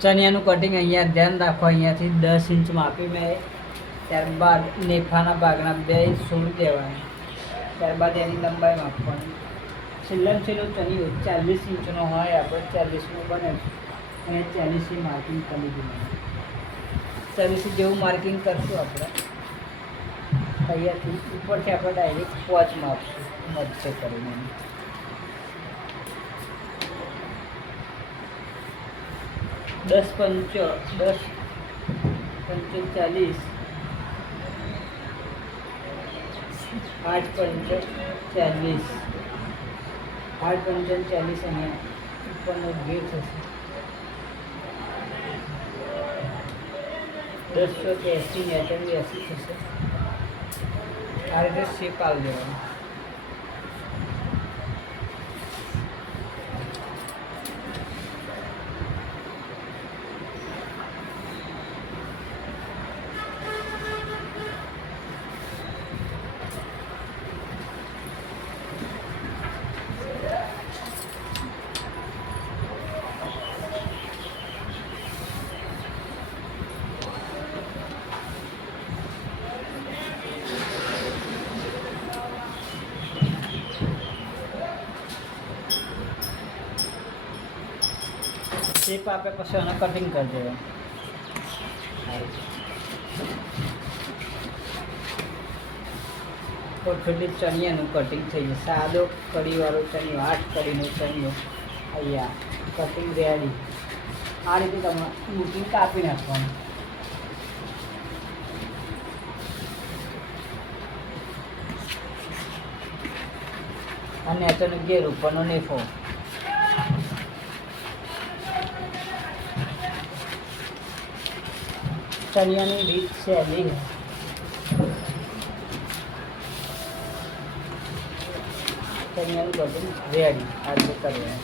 ચણિયાનું cutting અહીંયા ધ્યાન રાખો, અહીંયાથી 10 ઇંચ માપી મેં. ત્યારબાદ નેફાના ભાગના 2 ઇંચ છોડી દેવાના. ત્યારબાદ એની લંબાઈ માપવાની. છેલ્લે છેલ્લો ચણિયો 40 ઇંચનો હોય, આપણે 40નું બને અને 40 માર્કિંગ કરી દીધું. 40 જેવું માર્કિંગ કરશું આપણે. અહીંયાથી ઉપરથી આપણે ડાયરેક્ટ 5 માપશું મધ્ય કરીને. 10 પંચો 40, 8 પંચો 40, 8 પંચો 40 અહીંયા ઉપરનો ઘેર થશે. 1080 નેટન 80 થશે. આ રીતે શેપ આવી દેવાનો. શેપ આપે પછી એને કટિંગ કરી દેવાનું. કોથળી ચણિયાનું કટિંગ થઈ જશે. સાદો કડીવાળો ચણિયો, 8 કડીનો ચણિયો અહીંયા કટિંગ રેડી. આ રીતે તમે મૂકીને કાપી નાખવાનું. અને તેનો ઘેર ઉપરનો નેફો. ચણિયાની રીત સહેલી છે. ચણિયાનું કટિંગ રેડી આ રીતે કરવાનું.